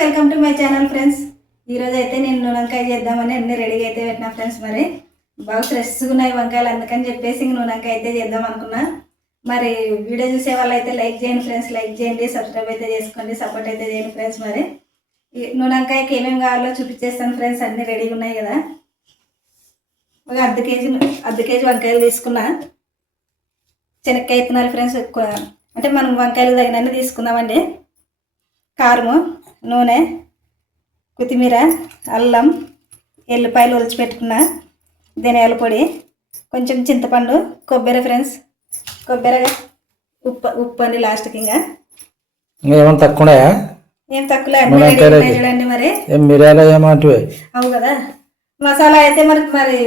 Welcome to my channel friends. ఈరోజు అయితే నేను వంకాయ చేద్దామని అన్ని రెడీగా అయితే పెట్టినా ఫ్రెండ్స్. మరి బాగా ఫ్రెష్గా ఉన్నాయి వంకాయలు, అందుకని చెప్పేసి వంకాయ అయితే చేద్దాం అనుకున్నా. మరి వీడియో చూసే వాళ్ళు అయితే లైక్ చేయండి ఫ్రెండ్స్, లైక్ చేయండి, సబ్స్క్రైబ్ అయితే చేసుకోండి, సపోర్ట్ అయితే చేయండి ఫ్రెండ్స్. మరి వంకాయకి ఏమేమి కావాలో చూపించేస్తాను ఫ్రెండ్స్. అన్నీ రెడీగా ఉన్నాయి కదా. ఒక అర్ధ కేజీ వంకాయలు తీసుకున్నా. శనక్కాయ విత్తనాలు ఫ్రెండ్స్, అంటే మనం వంకాయలు తగినన్ని తీసుకుందామండి. కారము, నూనె, కొత్తిమీర, అల్లం, ఎల్లిపాయలు ఒలిచిపెట్టుకున్న, ధనియాల పొడి, కొంచెం చింతపండు, కొబ్బరి ఫ్రెండ్స్, కొబ్బరి, ఉప్పు అండి లాస్ట్కి. ఇంకా ఏమన్నా తక్కువ ఏం తక్కువ చూడండి. మరి అవు కదా. మసాలా అయితే మరి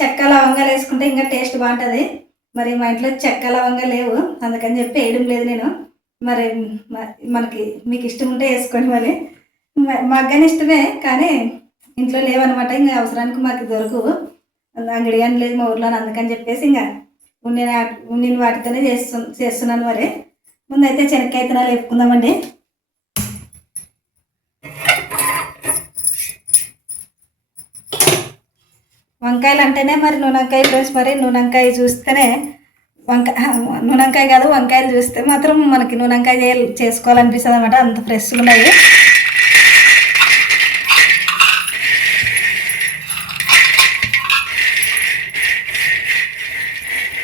చెక్క లవంగాలు వేసుకుంటే ఇంకా టేస్ట్ బాగుంటుంది. మరి మా ఇంట్లో చెక్క లవంగా లేవు, అందుకని చెప్పి వేయడం లేదు నేను. మరి మీకు ఇష్టం ఉంటే వేసుకోండి. మరి మాకు కానీ ఇష్టమే, కానీ ఇంట్లో లేవన్నమాట. ఇంకా అవసరానికి మాకు దొరకవు, అంగడి కానీ లేదు మా ఊర్లో, అందుకని చెప్పేసి ఇంకా ఉండిన వాటితోనే చేస్తున్నాను. మరి ముందైతే శనక్కాయ విత్తనాలు వేపుకుందామండి. వంకాయలు అంటేనే మరి నూనెంకాయ ఫ్రెండ్స్. మరి నూనెంకాయ చూస్తేనే నూనెంకాయ కాదు, వంకాయలు చూస్తే మాత్రం మనకి నూనెంకాయ చేసుకోవాలనిపిస్తుంది అనమాట, అంత ఫ్రెష్గా ఉన్నాయి.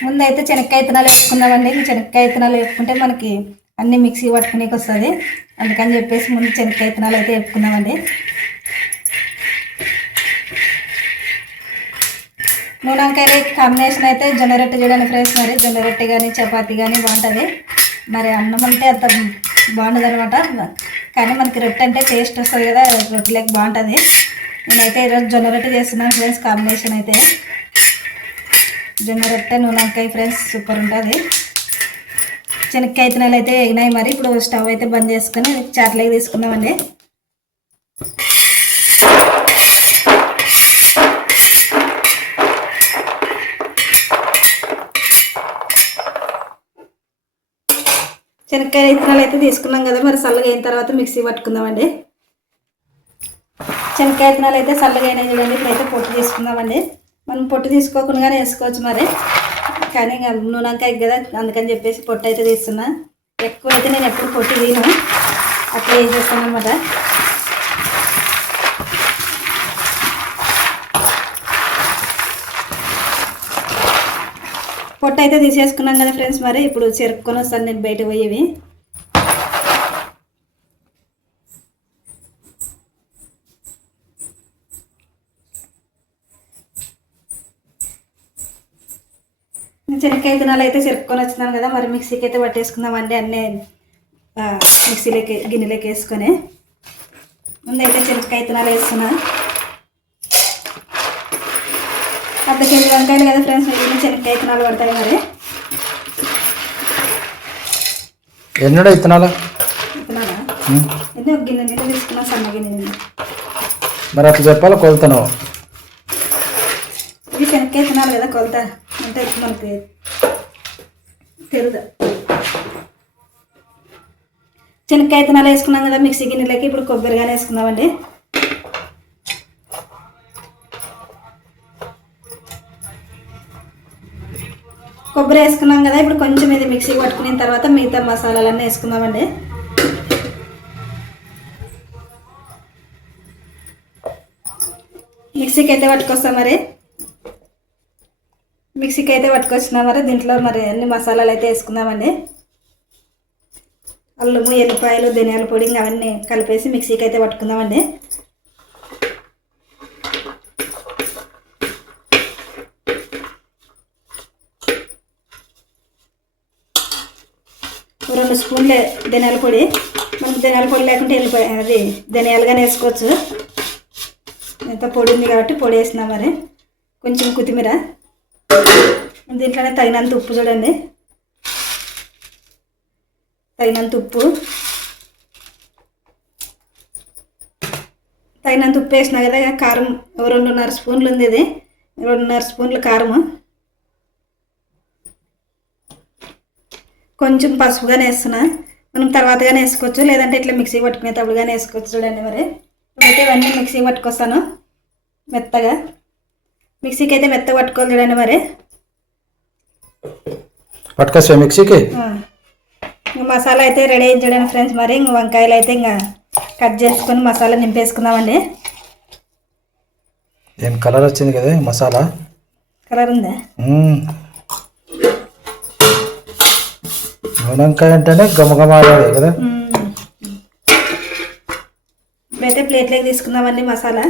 ముందైతే శనక్కాయ విత్తనాలు వేసుకుందామండి. శనక్కాయ విత్తనాలు వేసుకుంటే మనకి అన్నీ మిక్సీ పట్టుకునేకి వస్తుంది, అందుకని చెప్పేసి ముందు శనక్కాయ విత్తనాలు అయితే వేసుకుందామండి. నూనెంకాయలు కాంబినేషన్ అయితే జొన్న రొట్టె చూడండి ఫ్రెండ్స్. మరి జొన్న రొట్టె కానీ చపాతీ కానీ బాగుంటుంది. మరి అన్నం అంటే అంత బాగుండదు అనమాట, కానీ మనకి రొట్టె అంటే టేస్ట్ వస్తుంది కదా, రొట్టెలకు బాగుంటుంది. నేనైతే ఈరోజు జొన్న రొట్టె చేస్తున్నాను ఫ్రెండ్స్. కాంబినేషన్ అయితే జొన్న రొట్టె నూనెంకాయ ఫ్రెండ్స్, సూపర్ ఉంటుంది. శనక్కాయ విత్తనాలు అయితే వేగినాయి. మరి ఇప్పుడు స్టవ్ అయితే బంద్ చేసుకొని చాట్లోకి తీసుకుందామండి. శనక్కాయ విత్తనాలు అయితే తీసుకున్నాం కదా, మరి చల్లగా అయిన తర్వాత మిక్సీ పట్టుకుందామండి. శనక్కాయ విత్తనాలు అయితే చల్లగా అయినాయి చూడండి. ఇప్పుడైతే పొట్టు తీసుకుందామండి. మనం పొట్టు తీసుకోకుండా వేసుకోవచ్చు మరి, కానీ ఇంకా నూనెంకాయ కదా, అందుకని చెప్పేసి పొట్టు అయితే తీస్తున్నా. ఎక్కువ అయితే నేను ఎప్పుడు పొట్టు తీను, అట్లా వేసేస్తాను అనమాట. పొట్టు అయితే తీసేసుకున్నాం కదా ఫ్రెండ్స్. మరి ఇప్పుడు చెరుక్కొని వస్తాను నేను బయట పోయేవి. శనక్కాయ విత్తనాలు అయితే చెరుక్కొని వచ్చినాను కదా, మరి మిక్సీకి అయితే పట్టేసుకుందామండి. అన్నీ మిక్సీలోకి గిన్నెలోకి వేసుకొని ముందైతే శనక్కాయ విత్తనాలు వేస్తున్నా. అర్ధ కేజీ వంకాయలు కదా ఫ్రెండ్స్, మిగిలిన శనక్కాయ విత్తనాలు పడతాయి. మరి ఎన్నడూ విత్తనాలా ఎన్నో ఒక గిన్నె నీళ్ళు తీసుకున్నా, సన్న గిన్నె నీళ్ళు. మరి అట్లా చెప్పాలి కొలుతాను. ఇది శనక్కాయ విత్తనాలు కదా, కొలత అంటే మనకి తెలుదు. శనక్కాయ విత్తనాలు వేసుకున్నాం కదా మిక్సీ గిన్నెలకి. ఇప్పుడు కొబ్బరిగానే వేసుకుందామండి. కొబ్బరి వేసుకున్నాం కదా, ఇప్పుడు కొంచెం ఇది మిక్సీ పట్టుకున్న తర్వాత మిగతా మసాలాలన్నీ వేసుకుందామండి. మిక్సీకి అయితే పట్టుకొస్తాం. మరి మిక్సీకి అయితే పట్టుకొచ్చినా మరి దీంట్లో మరి అన్ని మసాలాలు అయితే వేసుకుందామండి. అల్లము, ఎల్లిపాయలు, ధనియాల పొడి ఇంకా అవన్నీ కలిపేసి మిక్సీకి అయితే పట్టుకుందామండి. రెండు స్పూన్లు ధనియాల పొడి, మనకు ధనియాల పొడి లేకుంటే ఎల్లిపాయ అది ధనియాలుగానే వేసుకోవచ్చు. ఎంత పొడి ఉంది కాబట్టి పొడి వేసినా. మరి కొంచెం కొత్తిమీర, దీంట్లోనే తగినంత ఉప్పు చూడండి, తగినంత ఉప్పు వేసినా కదా. కారం 2.5 స్పూన్లు ఉంది, ఇది 2.5 స్పూన్లు కారము. కొంచెం పసుపుగానే వేస్తున్నా. మనం తర్వాతగానే వేసుకోవచ్చు, లేదంటే ఇట్లా మిక్సీ పట్టుకునేటప్పుడుగానే వేసుకోవచ్చు. చూడండి మరి ఇప్పుడైతే ఇవన్నీ మిక్సీ పట్టుకొస్తాను మెత్తగా. మిక్సీకి అయితే మెత్తగా పట్టుకోవాలి చూడండి మరి. పట్టుకొస్తా మిక్సీకి. మసాలా అయితే రెడీ అయింది చూడండి ఫ్రెండ్స్. మరి ఇంక వంకాయలు అయితే ఇంకా కట్ చేసుకొని మసాలా నింపేసుకుందామండి. ఏం కలర్ వచ్చింది కదా మసాలా. కలర్ ఉందా? వంకాయ అంటేనే గమగమాడాలి కదా. ఇప్పుడైతే ప్లేట్లోకి తీసుకుందామండి మసాలా.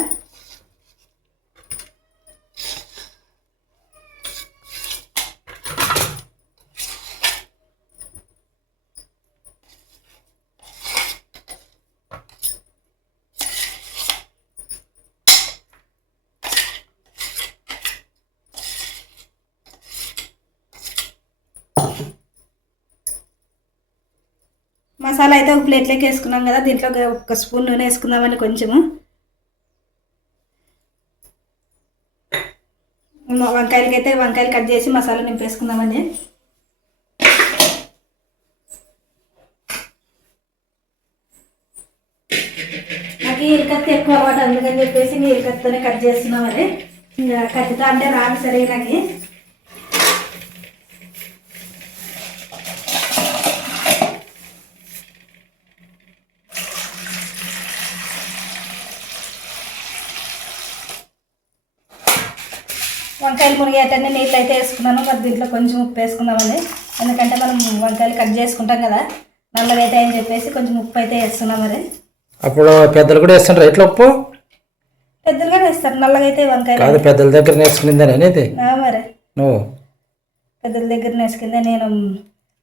మసాలా అయితే ఒక ప్లేట్లోకి వేసుకున్నాం కదా, దీంట్లో ఒక స్పూన్ నూనె వేసుకుందామండి. కొంచెము వంకాయలకైతే వంకాయలు కట్ చేసి మసాలా నింపేసుకుందామండి. నాకు ఈరకత్తి ఎక్కువ అలవాటు, అందుకని చెప్పేసి ఈరకత్తోనే కట్ చేస్తున్నామని. ఇంకా కత్తితో అంటే రాదు సరిగా నాకు. వంకాయలు మునిగేటన్నీ నీళ్ళు అయితే వేసుకున్నాను. మరి దీంట్లో కొంచెం ఉప్పు వేసుకుందామండి, ఎందుకంటే మనం వంకాయలు కట్ చేసుకుంటాం కదా నల్లగా అయితే అని చెప్పేసి కొంచెం ఉప్పు అయితే వేస్తున్నాం. మరి అప్పుడు పెద్దలు కూడా వేస్తుంటారు ఎట్లా ఉప్పు? పెద్దలుగా వేస్తారు నల్లగా అయితే వంకాయలు. కాదు పెద్దల దగ్గర నేర్చుకునిందని అనేది. మరి నువ్వు పెద్దల దగ్గర నేర్చుకుందే, నేను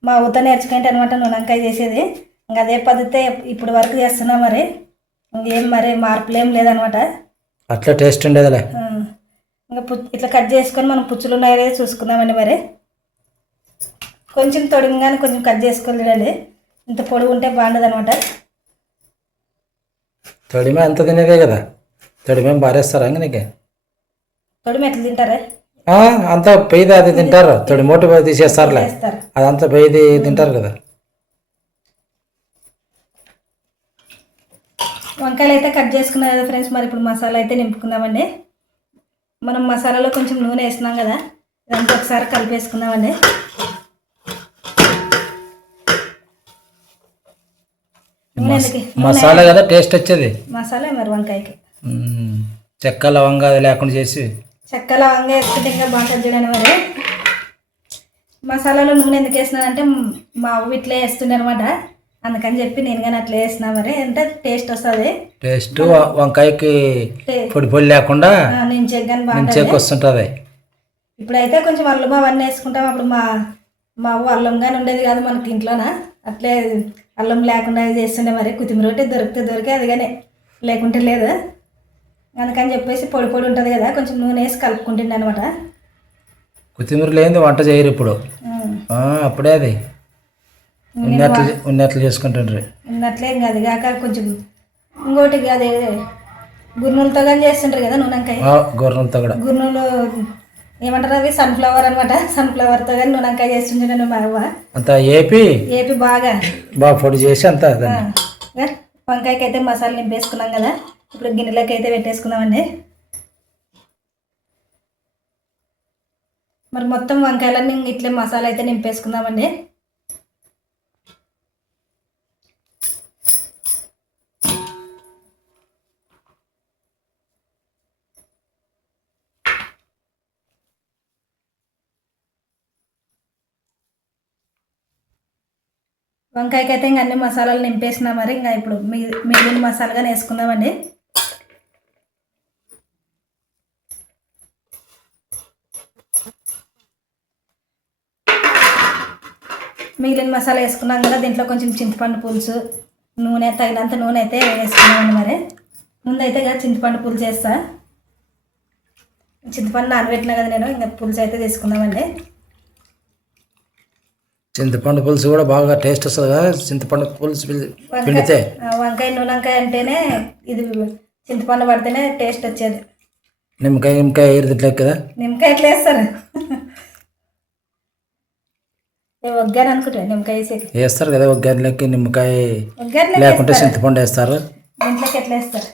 మా ఊత నేర్చుకుంటే అనమాట నూనె వంకాయ చేసేది. ఇంకా అదే పద్ధతి ఇప్పుడు వరకు చేస్తున్నా. మరి ఇంకేం మరి మార్పులు ఏం లేదనమాట. అట్లా టేస్ట్ ఉండేదిలే. ఇంకా ఇట్లా కట్ చేసుకొని మనం పుచ్చులు ఉన్నాయో చూసుకుందామండి. మరి కొంచెం తొడిగానే కొంచెం కట్ చేసుకొని చూడండి, ఇంత పొడుగు ఉంటే బాగుండదు అనమాట. తొడిమే అంత తినేదే కదా, తొడిమేం బారేస్తారా ఇంక నీకు? తొడిమి ఎట్లా తింటారా? అంతా పెయిది అది తింటారు, తొడి మూట తీసేస్తారులే, అదంతా పెయిది తింటారు కదా. వంకాయలు అయితే కట్ చేసుకున్నాం కదా ఫ్రెండ్స్. మరి ఇప్పుడు మసాలా అయితే నింపుకుందామండి. మనం మసాలాలో కొంచెం నూనె వేసినాం కదా, ఇదంతా ఒకసారి కలిపేసుకుందామండి. మసాలా కదా టేస్ట్ వచ్చేది. మసాలా మరి వంకాయకి చెక్క లవంగా లేకుండా చేసి చెక్క లవంగా వేసుకుంటే ఇంకా బాగుంటుంది చూడండి. మరి మసాలాలో నూనె ఎందుకు వేసినానంటే మా అవ్వ ఇట్లా వేస్తుండే అనమాట, అందుకని చెప్పి నేను కానీ అట్లా వేసినా. మరి ఎంత టేస్ట్ వస్తుంది, టేస్ట్ వంకాయకి పొడి పొడి లేకుండా నేను చెక్కని బాగా వస్తుంటుంది. ఇప్పుడైతే కొంచెం అల్లం అవన్నీ వేసుకుంటాం. అప్పుడు మా అవ్వ అల్లం కానీ ఉండేది కాదు మనకి ఇంట్లోన, అట్లే అల్లం లేకుండా చేస్తుండే. మరి కొత్తిమీర ఒకటి దొరికే అది కానీ లేకుంటే లేదు. అందుకని చెప్పేసి పొడి పొడి ఉంటుంది కదా, కొంచెం నూనె వేసి కలుపుకుంటుండే అనమాట. కొత్తిమీర లేని వంట చేయరు ఇప్పుడు, అప్పుడే అది ఉన్నట్లు చేసుకుంటుండ్రు. ఉన్నట్లే ఇంకా అది కాక కొంచెం ఇంకోటి అదే గుర్నూలతో కానీ చేస్తుంటారు కదా నూనె వంకాయ. గుర్నూలతో కూడా, గుర్నూలు ఏమంటారు అవి సన్ఫ్లవర్ అనమాట. సన్ఫ్లవర్తో కానీ నూనె వంకాయ చేస్తుంటాను మా అవ్వ. అంతా ఏపీ బాగా పొడి చేసి అంతా వంకాయకి అయితే మసాలా నింపేసుకున్నాం కదా, ఇప్పుడు గిన్నెలోకి అయితే పెట్టేసుకుందామండి. మరి మొత్తం వంకాయలన్నీ ఇట్లే మసాలా అయితే నింపేసుకుందామండి. వంకాయకి అయితే ఇంకా అన్ని మసాలాలు నింపేసినా. మరి ఇంకా ఇప్పుడు మిగిలిన మసాలాగా వేసుకుందామండి. మిగిలిన మసాలా వేసుకున్నాం కదా, దీంట్లో కొంచెం చింతపండు పులుసు, నూనె తగినంత నూనె అయితే వేసుకున్నామండి. మరి ముందైతే కదా చింతపండు పులుసు వేస్తా. చింతపండు నానబెట్టినా కదా నేను, ఇంకా పులుసు అయితే తీసుకుందామండి. చింతపండు పులుసు కూడా బాగా టేస్ట్ వస్తుంది కదా, చింతపండు పులుసు పిండితే. వంకాయ నూనె వంకాయ అంటేనే ఇది చింతపండు పడితేనే టేస్ట్ వచ్చేది. నిమ్మకాయ ఏరుదిట్లే కదా, నిమ్మకాయ ఎట్లా వేస్తారు? వగ్గాను అనుకుంటాను నిమ్మకాయ వేసేది. వేస్తారు కదా ఒక గంటలకి నిమ్మకాయ వగ్గారులే లేకుంటే చింతపండు వేస్తారు. దీంట్లోకి ఎట్లా వేస్తారు?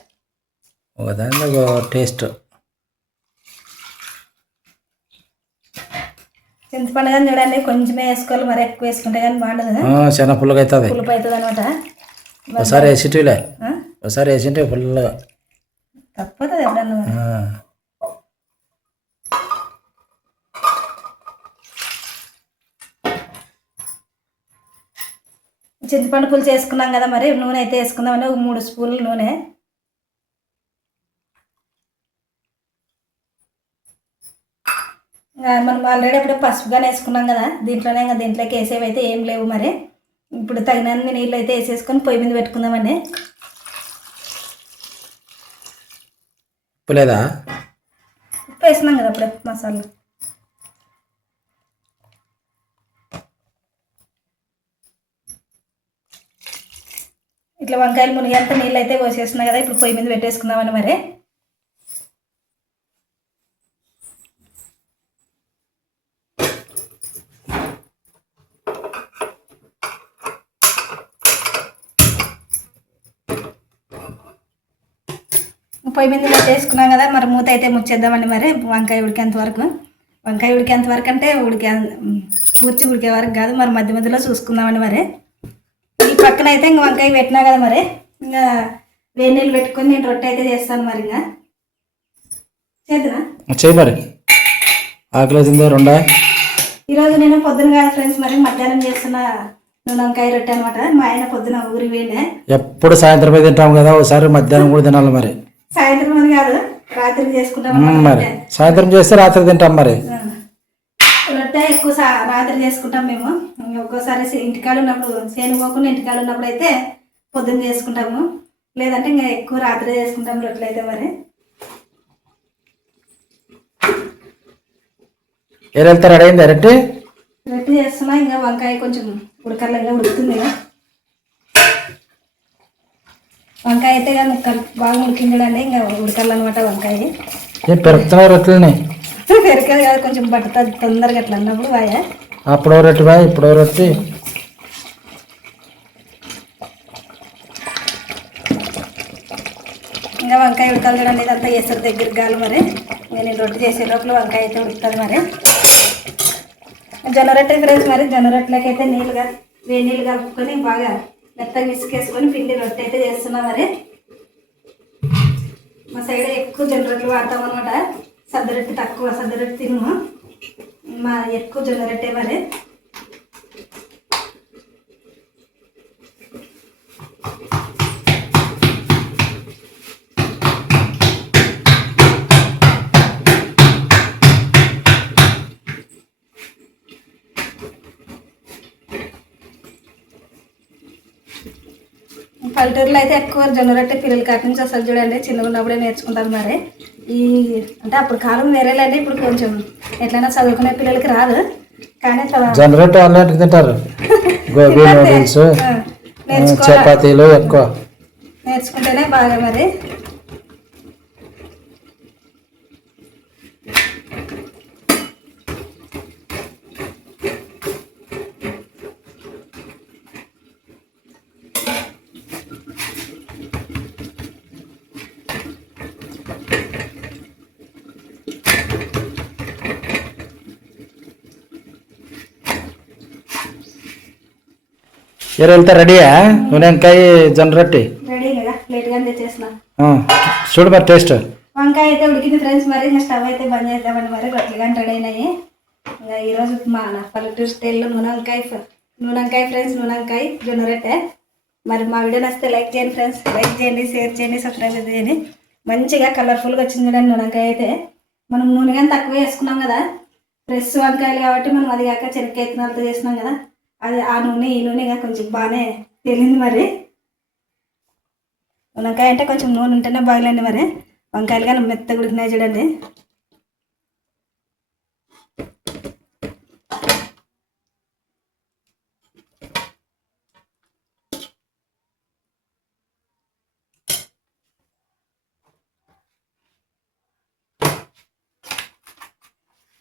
ఒక దానిలో టేస్ట్. చింతపండు కానీ చూడండి కొంచెమే వేసుకోవాలి, మరి ఎక్కువ వేసుకుంటే కానీ బాగుండదు, చాలా పుల్లగా అవుతుంది. పులుపు అవుతుంది అనమాట. ఒకసారి వేసిటివిలే, ఒకసారి వేసింటే పుల్లగా తప్పతుంది ఎప్పుడన్నా. చింతపండు పులుసు వేసుకున్నాం కదా, మరి నూనె అయితే వేసుకుందామని ఒక 3 స్పూన్లు నూనె. మనం ఆల్రెడీ అప్పుడే పసుపుగానే వేసుకున్నాం కదా దీంట్లోనే, ఇంకా దీంట్లోకి వేసేవి అయితే ఏం లేవు. మరి ఇప్పుడు తగినన్ని నీళ్ళు అయితే వేసేసుకొని పొయ్యి మీద పెట్టుకుందామండి. ఉప్పు లేదా? ఉప్పు వేసినాం కదా అప్పుడే మసాలా. ఇట్లా వంకాయలు మునిగేంత నీళ్ళు అయితే పోసేస్తున్నాయి కదా, ఇప్పుడు పొయ్యి మీద పెట్టేసుకుందామని. మరి పొయ్యి మీద పెట్టేసుకున్నాం కదా, మరి మూత అయితే ముచ్చేద్దామండి. మరి వంకాయ ఉడికేంత వరకు, వంకాయ ఉడికేంత వరకు అంటే పూర్తి ఉడికే వరకు కాదు, మరి మధ్య మధ్యలో చూసుకుందామండి. మరి ఈ పక్కన అయితే ఇంకా వంకాయ పెట్టినా కదా, మరి ఇంకా వేడి నీళ్ళు పెట్టుకొని నేను రొట్టె అయితే చేస్తాను. మరి ఇంకా చేద్దునా? చేయి మరి. ఆకలి తిందా రెండా? ఈరోజు నేను పొద్దున కాదు ఫ్రెండ్స్, మరి మధ్యాహ్నం చేస్తున్న నూనె వంకాయ రొట్టె అనమాట. మా ఆయన పొద్దున ఊరి వేడే, ఎప్పుడు సాయంత్రం తింటాం కదా, ఒకసారి మధ్యాహ్నం కూడా తినాలి. మరి సాయంత్రం అని కాదు, రాత్రి చేసుకుంటాం. మరి సాయంత్రం చేస్తే రాత్రి తింటాం. మరి రొట్టె ఎక్కువ రాత్రి చేసుకుంటాం మేము. ఒక్కోసారి ఇంటికాడ ఉన్నప్పుడు, సేను పోకుండా ఇంటికాడ ఉన్నప్పుడు అయితే పొద్దున్న చేసుకుంటాము, లేదంటే ఇంకా ఎక్కువ రాత్రి చేసుకుంటాం రొట్టెలు అయితే. మరి ఏం వెళ్తారు? రెడీ అయిందా రొట్టె? రొట్టె చేస్తున్నా, ఇంకా వంకాయ కొంచెం ఉడకల్లంగా ఉడుకుతుంది. వంకాయ అయితే ముక్కలు బాగా ఉడికించడండి, ఇంకా ఉడకాలన్నమాట వంకాయ. పెరుగుతున్నాయి రొట్టెలని? పెరగదు కాదు, కొంచెం పట్టుతుంది తొందరగా అట్లా అన్నప్పుడు బాగా. అప్పుడో రొట్టె బాయ్, ఇప్పుడో రొట్టె. ఇంకా వంకాయ ఉడకాలి చూడండి, ఇదంతా వేస్తారు దగ్గరికి కాదు. మరి నేను రొట్టె చేసే లోపల వంకాయ అయితే ఉడుకుతుంది. మరి జొన్న రొట్టె ఫ్రెండ్స్, మరి జొన్న రొట్టెలకి అయితే వేడి నీళ్ళు కలుపుకొని బాగా మెత్తగా ఇసుకేసుకొని పిండి రొట్టె అయితే చేస్తున్నా. మరి మా సైడ్ ఎక్కువ జొన్న రొట్టెలు వాడతాం అనమాట, సద్ద రొట్టె తక్కువ, సద్ద రొట్టె తినము, మా ఎక్కువ జొన్న రొట్టె. మరి పల్లెటూరులో అయితే ఎక్కువ జొన్న రొట్టె పిల్లలు కాటి నుంచి అసలు చూడండి, చిన్నగా ఉన్నప్పుడే నేర్చుకుంటారు. మరి అంటే అప్పుడు కాలం వేరేలేండి, ఇప్పుడు కొంచెం ఎట్లయినా చదువుకునే పిల్లలకి రాదు, కానీ జొన్న రొట్టె అలాంటివి తింటారు. గోబీ నూడిల్స్, చపాతీలు ఎక్కువ నేర్చుకుంటేనే బాగా. మరి వెళ్తా రెడీయా? నూనె వంకాయ జొన్న రొట్టె రెడీ కదా, ప్లేట్గా తెచ్చేసిన. చూడు మరి టేస్ట్. వంకాయ అయితే ఉడికింది ఫ్రెండ్స్. మరి ఇంకా స్టవ్ అయితే బంద్ చేద్దామండి. మరి రొట్టెలు కానీ రెడీ అయినాయి. ఇంకా ఈరోజు మా పల్లెటూరు స్టైల్లో నూనె వంకాయ ఫ్రెండ్స్, నూనె వంకాయ జొన్న రొట్టె. మరి మా వీడియో నచ్చితే లైక్ చేయండి ఫ్రెండ్స్, లైక్ చేయండి, షేర్ చేయండి, సబ్స్క్రైబ్ చేయండి. మంచిగా కలర్ఫుల్గా వచ్చింది చూడండి నూనె వంకాయ అయితే. మనం నూనె కానీ తక్కువ వేసుకున్నాం కదా, ఫ్రెష్ వంకాయలు కాబట్టి మనం అది కాక చెనక్కాయ విత్తనాలతో చేసినాం కదా, అది ఆ నూనె ఈ నూనెగా కొంచెం బాగానే తెలియదు. మరి వంకాయ అంటే కొంచెం నూనె ఉంటేనే బాగలేండి. మరి వంకాయలు కానీ మెత్తగా ఉడికినాయి చూడండి.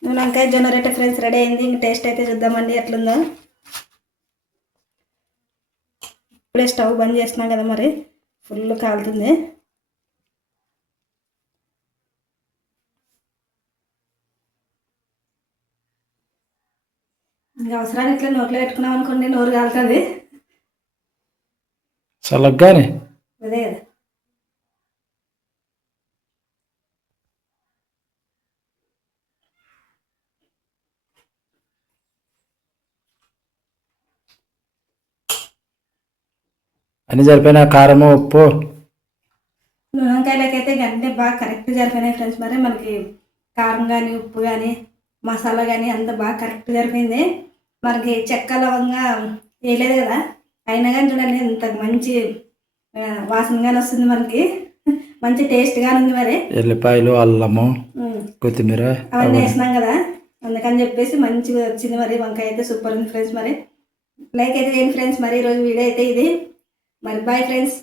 నూనె వంకాయ జొన్న రొట్టె ఫ్రెండ్స్ రెడీ అయింది. ఇంక టేస్ట్ అయితే చూద్దామండి ఎట్లుందో. ఇప్పుడే స్టవ్ బంద్ చేస్తున్నాం కదా మరి ఫుల్ కాలుతుంది. ఇంకా అవసరాన్ని ఇట్లా నోట్లో పెట్టుకున్నాం అనుకోండి నోరు కాలుతుంది. చల్లగానే అదే కదా. అన్ని సరిపోయినా కారము ఉప్పు వంకాయలకైతే అన్నీ బాగా కరెక్ట్ సరిపోయినాయి ఫ్రెండ్స్. మరి మనకి కారం కానీ ఉప్పు కానీ మసాలా కానీ అంత బాగా కరెక్ట్ సరిపోయింది. మనకి చెక్క లవంగా వేయలేదు కదా, అయినా కానీ చూడండి ఇంత మంచి వాసనగానే వస్తుంది మనకి, మంచి టేస్ట్గానే ఉంది. మరి ఎల్లిపాయలు అల్లము కొత్తిమీర అవన్నీ వేసినాం కదా, అందుకని చెప్పేసి మంచిగా వచ్చింది. మరి వంకాయ అయితే సూపర్ ఉంది ఫ్రెండ్స్. మరి లైక్ అయితే చేయండి ఫ్రెండ్స్. మరి ఈరోజు వీడియో అయితే ఇది. మరి బాయ్ ఫ్రెండ్స్.